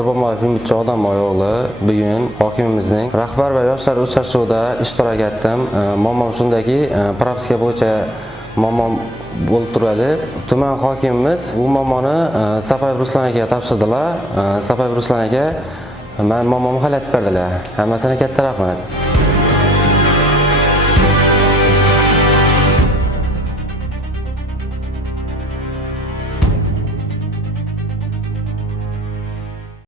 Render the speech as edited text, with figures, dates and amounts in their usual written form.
Qurbonboyev Umidjon Odamboyevli bugun hokimimizning rahbar va yoshlar uchrashuvida ishtirok etdim. Muammom shundaki, propiska bo'yicha muammom bo'lib turadi. Tuman hokimimiz bu muammoni Sapayev Ruslan akaga topshirdilar. Sapayev Ruslan aka men muammomni hal etib berdilar. Hammasine katta rahmat.